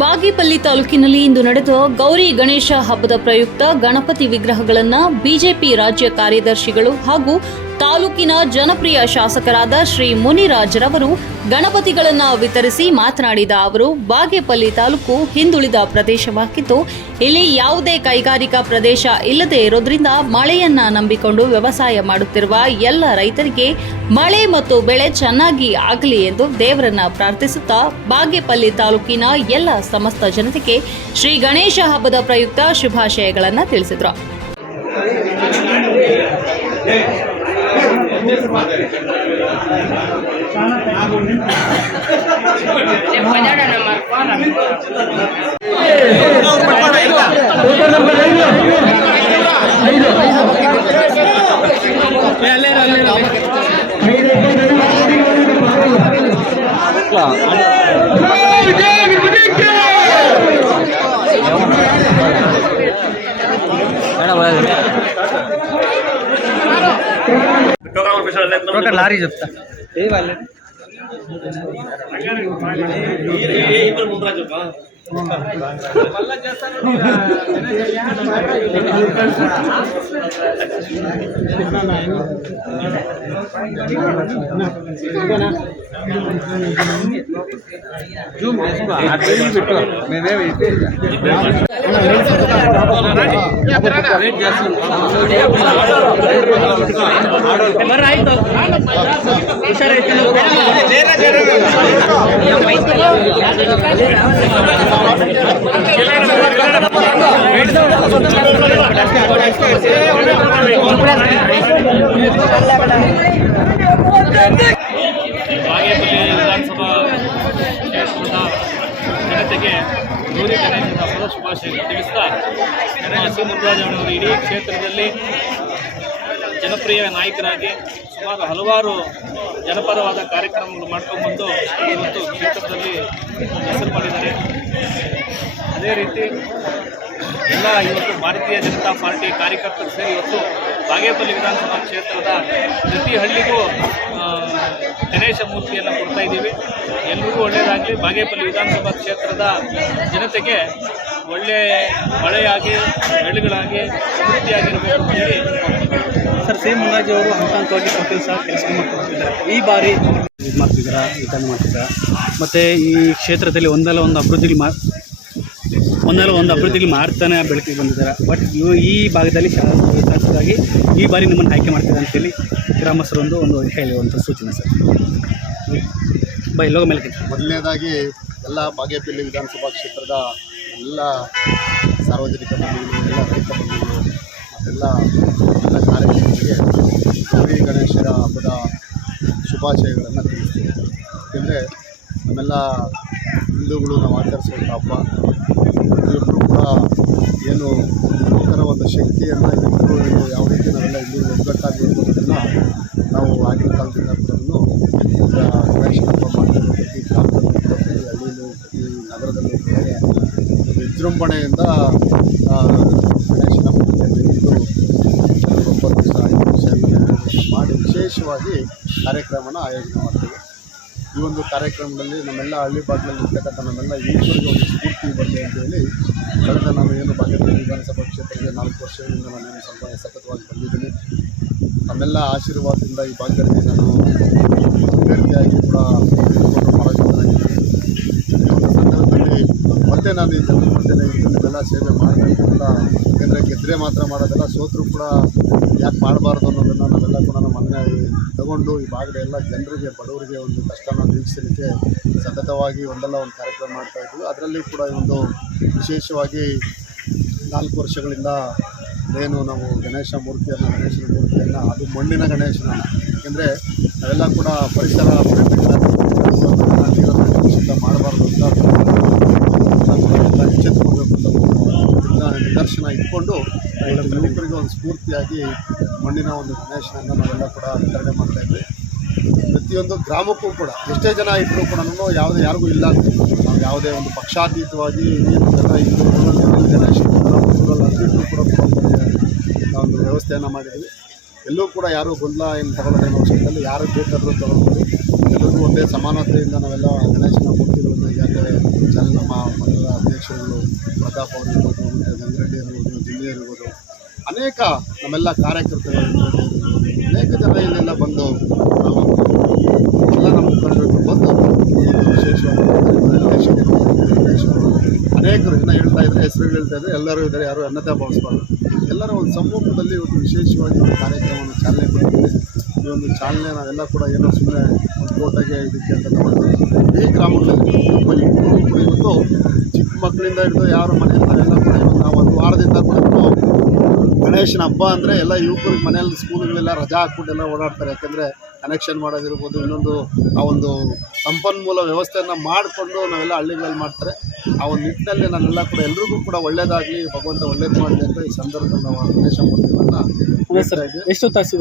ಬಾಗೇಪಲ್ಲಿ ತಾಲೂಕಿನಲ್ಲಿ ಇಂದು ನಡೆದ ಗೌರಿ ಗಣೇಶ ಹಬ್ಬದ ಪ್ರಯುಕ್ತ ಗಣಪತಿ ವಿಗ್ರಹಗಳನ್ನು ಬಿಜೆಪಿ ರಾಜ್ಯ ಕಾರ್ಯದರ್ಶಿಗಳು ಹಾಗೂ ತಾಲೂಕಿನ ಜನಪ್ರಿಯ ಶಾಸಕರಾದ ಶ್ರೀ ಮುನಿರಾಜ್ರವರು ಗಣಪತಿಗಳನ್ನು ವಿತರಿಸಿ ಮಾತನಾಡಿದ ಅವರು, ಬಾಗೇಪಲ್ಲಿ ತಾಲೂಕು ಹಿಂದುಳಿದ ಪ್ರದೇಶವಾಗಿದ್ದು ಇಲ್ಲಿ ಯಾವುದೇ ಕೈಗಾರಿಕಾ ಪ್ರದೇಶ ಇಲ್ಲದೆ ಇರೋದ್ರಿಂದ ಮಳೆಯನ್ನ ನಂಬಿಕೊಂಡು ವ್ಯವಸಾಯ ಮಾಡುತ್ತಿರುವ ಎಲ್ಲ ರೈತರಿಗೆ ಮಳೆ ಮತ್ತು ಬೆಳೆ ಚೆನ್ನಾಗಿ ಆಗಲಿ ಎಂದು ದೇವರನ್ನ ಪ್ರಾರ್ಥಿಸುತ್ತಾ ಬಾಗೇಪಲ್ಲಿ ತಾಲೂಕಿನ ಎಲ್ಲ ಸಮಸ್ತ ಜನತೆಗೆ ಶ್ರೀ ಗಣೇಶ ಹಬ್ಬದ ಪ್ರಯುಕ್ತ ಶುಭಾಶಯಗಳನ್ನು ತಿಳಿಸಿದರು. लारी చెప్తా ಬಾಗೇಪಲ್ಲಿ ವಿಧಾನಸಭಾ ಕ್ಷೇತ್ರದ ಜನತೆಗೆ ಗೌರಿ ಗಣೇಶನ ಹಬ್ಬದ ಶುಭಾಶಯಗಳು ತಿಳಿಸ್ತಾ, ಸಿ ಮುನಿರಾಜನವರು ಇಡೀ ಕ್ಷೇತ್ರದಲ್ಲಿ ಜನಪ್ರಿಯ ನಾಯಕರಾಗಿ ಸುಮಾರು ಹಲವಾರು ಜನಪರವಾದ ಕಾರ್ಯಕ್ರಮಗಳು ಮಾಡ್ಕೊಂಡ್ಬಂದು ಇವತ್ತು ಕ್ಷೇತ್ರದಲ್ಲಿ ಹೆಸರು ಮಾಡಿದ್ದಾರೆ. ಅದೇ ರೀತಿ ಎಲ್ಲ ಇವತ್ತು ಭಾರತೀಯ ಜನತಾ ಪಾರ್ಟಿ ಕಾರ್ಯಕರ್ತರು ಸೇರಿ ಇವತ್ತು ಬಾಗೇಪಲ್ಲಿ ವಿಧಾನಸಭಾ ಕ್ಷೇತ್ರದ ಪ್ರತಿ ಹಳ್ಳಿಗೂ ಗಣೇಶ ಮೂರ್ತಿಯನ್ನು ಕೊಡ್ತಾ ಇದ್ದೀವಿ. ಎಲ್ರಿಗೂ ಒಳ್ಳೆಯದಾಗಲಿ. ಬಾಗೇಪಲ್ಲಿ ವಿಧಾನಸಭಾ ಕ್ಷೇತ್ರದ ಜನತೆಗೆ ಒಳ್ಳೆಯ ಮಳೆಯಾಗಿ ಬೆಳೆಗಳಾಗಿ ಸಮೃದ್ಧಿಯಾಗಿರಬೇಕು ಅಂತೇಳಿ ಸರ್ ಸಿ ಮುನಿರಾಜ್ ಅವರು ಹಂತವಾಗಿ ಕೆಲಸ ಮಾಡ್ತಿದ್ದಾರೆ. ಈ ಬಾರಿ ಇದು ಮಾಡ್ತಿದ್ದಾರೆ, ವಿತರಣೆ ಮಾಡ್ತಿದ್ದಾರೆ. ಮತ್ತು ಈ ಕ್ಷೇತ್ರದಲ್ಲಿ ಒಂದಲ್ಲ ಒಂದು ಅಭಿವೃದ್ಧಿ ಮಾಡ್ತಾನೆ ಬೆಳಕಿಗೆ ಬಂದಿದ್ದಾರೆ. ಬಟ್ ಈ ಭಾಗದಲ್ಲಿ ಶಾಸಕರಾಗಿ ಈ ಬಾರಿ ನಿಮ್ಮನ್ನು ಆಯ್ಕೆ ಮಾಡ್ತಿದ್ದಾರೆ ಅಂತೇಳಿ ಗ್ರಾಮಸ್ಥರೊಂದು ಹೇಳುವಂಥ ಸೂಚನೆ ಸರ್. ಲೋಗ ಮೇಲೆ ಮೊದಲನೇದಾಗಿ ಎಲ್ಲ ಬಾಗೇಪಲ್ಲಿ ವಿಧಾನಸಭಾ ಕ್ಷೇತ್ರದ ಎಲ್ಲ ಸಾರ್ವಜನಿಕ ಬಂಧುಗಳು, ಎಲ್ಲ ರೈತ ಬಂಧುಗಳು ಮತ್ತೆಲ್ಲ ಕಾರ್ಯಕರ್ತರಿಗೆ ಗೌರಿ ಗಣೇಶರ ಹಬ್ಬದ ಶುಭಾಶಯಗಳನ್ನು ತಿಳಿಸ್ತೀವಿ. ಏಕೆಂದರೆ ನಮ್ಮೆಲ್ಲ ಹಿಂದೂಗಳು ನಾವು ಆಚರಿಸುವಂಥ ಹಬ್ಬ. ಪ್ರತಿಯೊಬ್ಬರು ಕೂಡ ಏನು ನೂತನ ಒಂದು ಶಕ್ತಿಯನ್ನು ಇಟ್ಟು ಯಾವ ರೀತಿ ನಾವೆಲ್ಲ ಇಲ್ಲಿ ಒಗ್ಗಟ್ಟಾಗಬೇಕು ಅನ್ನೋದನ್ನು ನಾವು ಆಗಿನ ಕಾಲದಿಂದ ಕೂಡ ಗಣೇಶ ಹಬ್ಬ ಮಾಡ್ತೀವಿ. ಪ್ರತಿ ಗ್ರಾಮದಲ್ಲೂ ಪ್ರತಿ ಹಳ್ಳಿಯಲ್ಲೂ ಪ್ರತಿ ನಗರದಲ್ಲೂ ವಿಜೃಂಭಣೆಯಿಂದ ಗಣೇಶನ ಮೂರ್ತಿಯಲ್ಲಿ ಇಟ್ಟು 9 ದಿವಸ 5 ದಿವಸ ಮಾಡಿ ವಿಶೇಷವಾಗಿ ಕಾರ್ಯಕ್ರಮನ ಆಯೋಜನೆ ಮಾಡ್ತೀವಿ. ಈ ಒಂದು ಕಾರ್ಯಕ್ರಮದಲ್ಲಿ ನಮ್ಮೆಲ್ಲ ಹಳ್ಳಿ ಭಾಗದಲ್ಲಿ ಇರ್ತಕ್ಕಂಥ ನಮ್ಮೆಲ್ಲ ಯುವಕರಿಗೆ ಒಂದು ಸ್ಫೂರ್ತಿ ಬರಲಿ ಅಂತೇಳಿ ಕಳೆದ ನಾನು ಏನು ಬಾಗೇಪಲ್ಲಿ ವಿಧಾನಸಭಾ ಕ್ಷೇತ್ರಕ್ಕೆ 4 ವರ್ಷಗಳಿಂದ ನಾನೇನು ಸ್ವಲ್ಪ ಸತತವಾಗಿ ಬಂದಿದ್ದೀನಿ. ನಮ್ಮೆಲ್ಲ ಆಶೀರ್ವಾದದಿಂದ ಈ ಭಾಗದಲ್ಲಿ ನಾನು ಅಭ್ಯರ್ಥಿಯಾಗಿ ಕೂಡ ಮಾಡೋದಿದ್ದೀನಿ. ಈ ಒಂದು ಸಂದರ್ಭದಲ್ಲಿ ಮತ್ತೆ ನಾನು ಈ ಜನರ ಮಧ್ಯೆ ಇದನ್ನೆಲ್ಲ ಸೇವೆ ಮಾಡಬೇಕು ಅಂತ, ಯಾಕೆಂದರೆ ಗೆದ್ದರೆ ಮಾತ್ರ ಮಾಡೋದಲ್ಲ, ಸೋತರೂ ಕೂಡ ಯಾಕೆ ಮಾಡಬಾರ್ದು ಅನ್ನೋದನ್ನು ನಾವೆಲ್ಲ ಕೂಡ ನಮ್ಮ ಮನೆ ತಗೊಂಡು ಈ ಭಾಗದ ಎಲ್ಲ ಜನರಿಗೆ, ಬಡವರಿಗೆ ಒಂದು ಕಷ್ಟನ ನೀಗಿಸಲಿಕ್ಕೆ ಸತತವಾಗಿ ಒಂದಲ್ಲ ಒಂದು ಕಾರ್ಯಕ್ರಮ ಮಾಡ್ತಾಯಿದ್ವಿ. ಅದರಲ್ಲಿ ಕೂಡ ಒಂದು ವಿಶೇಷವಾಗಿ 4 ವರ್ಷಗಳಿಂದ ಏನು ನಾವು ಗಣೇಶನ ಮೂರ್ತಿಯನ್ನು ಅದು ಮಣ್ಣಿನ ಗಣೇಶನ, ಏಕೆಂದರೆ ನಾವೆಲ್ಲ ಕೂಡ ಪರಿಸರ ನೀರನ್ನು ಕಲುಷಿತ ಮಾಡಬಾರ್ದು ಅಂತ ಎಲ್ಲ ಎಚ್ಚೆತ್ತುಕೋಬೇಕು ಅಂತ ನಿದರ್ಶನ ಇಟ್ಕೊಂಡು ಯುವಕರಿಗೆ ಒಂದು ಸ್ಫೂರ್ತಿಯಾಗಿ ಮಣ್ಣಿನ ಒಂದು ಗಣೇಶನನ್ನು ನಾವೆಲ್ಲ ಕೂಡ ವಿತರಣೆ ಮಾಡ್ತಾಯಿದ್ವಿ. ಪ್ರತಿಯೊಂದು ಗ್ರಾಮಕ್ಕೂ ಕೂಡ ಎಷ್ಟೇ ಜನ ಇದ್ದರೂ ಕೂಡ ಯಾರಿಗೂ ಇಲ್ಲ ಅಂತ ನಾವು ಯಾವುದೇ ಒಂದು ಪಕ್ಷಾತೀತವಾಗಿ ಜನ ಇದ್ದರೂ ಕೂಡ ಗಣೇಶ ಅಲ್ಲಿದ್ದರೂ ಕೂಡ ಒಂದು ವ್ಯವಸ್ಥೆಯನ್ನು ಮಾಡಿದ್ವಿ. ಎಲ್ಲೂ ಕೂಡ ಯಾರೂ ಗೊಂದಲ ಏನು ತಗೊಳ್ಳೋದೇನೋ ಅವಶ್ಯಕತೆ, ಯಾರು ಬೇಕಾದರೂ ತಗೊಳ್ಬೋದು. ಎಲ್ಲರಿಗೂ ಒಂದೇ ಸಮಾನತೆಯಿಂದ ನಾವೆಲ್ಲ ಗಣೇಶನ ಮೂರ್ತಿಗಳನ್ನು ಮತ್ತು ನಮ್ಮ ಮಂಡಲ ಅಧ್ಯಕ್ಷರುಗಳು ಪ್ರತಾಪ್ ಅವರು ಇರ್ಬೋದು, ಮತ್ತು ಗಂಗರೆಡ್ಡಿ ಇರ್ಬೋದು, ಜಿಲ್ಲೆ ಇರ್ಬೋದು, ಅನೇಕ ನಮ್ಮೆಲ್ಲ ಕಾರ್ಯಕರ್ತರು ಅನೇಕ ಜನ ಇಲ್ಲೆಲ್ಲ ಬಂದು ಎಲ್ಲ ನಮ್ಮ ಮುಖಂಡರು ಬಂದು ವಿಶೇಷವಾಗಿ ಅನೇಕರು ಇನ್ನೂ ಹೇಳ್ತಾ ಇದ್ದಾರೆ, ಹೆಸರುಗಳು ಹೇಳ್ತಾ ಇದ್ದಾರೆ, ಎಲ್ಲರೂ ಇದ್ದಾರೆ, ಯಾರು ಅನ್ಯತಾ ಭಾವಿಸಬಾರ್ದು. ಎಲ್ಲರ ಒಂದು ಸಮ್ಮುಖದಲ್ಲಿ ಇವತ್ತು ವಿಶೇಷವಾಗಿ ಒಂದು ಕಾರ್ಯಕ್ರಮವನ್ನು ಚಾಲನೆ ಕೊಟ್ಟಿದೆ. ಈ ಒಂದು ಚಾಲನೆ ನಾವೆಲ್ಲ ಕೂಡ ಏನೋ ಸುಮ್ಮನೆ ಒಂದು ಕೋಟೆಗೆ ಇದಕ್ಕೆ ಅಂತ ಈ ಗ್ರಾಮಗಳಲ್ಲಿ ಇವತ್ತು ಚಿಕ್ಕ ಮಕ್ಕಳಿಂದ ಹಿಡಿದು ಯಾರ ಮನೆಯಿಂದ ಎಲ್ಲ ಕೂಡ ನಾವು ಒಂದು ವಾರದಿಂದ ಕೂಡ ಗಣೇಶನ ಹಬ್ಬ ಅಂದರೆ ಎಲ್ಲ ಯುವಕರಿಗೆ ಮನೆಯಲ್ಲಿ ಸ್ಕೂಲ್ಗಳೆಲ್ಲ ರಜಾ ಹಾಕ್ಬಿಟ್ಟೆಲ್ಲ ಓಡಾಡ್ತಾರೆ. ಯಾಕೆಂದರೆ ಕನೆಕ್ಷನ್ ಮಾಡೋದಿರ್ಬೋದು, ಇನ್ನೊಂದು ಆ ಒಂದು ಸಂಪನ್ಮೂಲ ವ್ಯವಸ್ಥೆಯನ್ನು ಮಾಡಿಕೊಂಡು ನಾವೆಲ್ಲ ಹಳ್ಳಿಗಳಲ್ಲಿ ಮಾಡ್ತಾರೆ. ಆ ಒಂದು ನಿಟ್ಟಿನಲ್ಲಿ ನಾನೆಲ್ಲ ಕೂಡ ಎಲ್ರಿಗೂ ಕೂಡ ಒಳ್ಳೇದಾಗಲಿ, ಭಗವಂತ ಒಳ್ಳೇದು ಮಾಡಲಿ ಅಂತ ಈ ಸಂದರ್ಭದಲ್ಲಿ ನಾವು ಗಣೇಶ ಮೂರ್ತಿಗಳನ್ನು ಎಷ್ಟು ತಾಸಿದೆ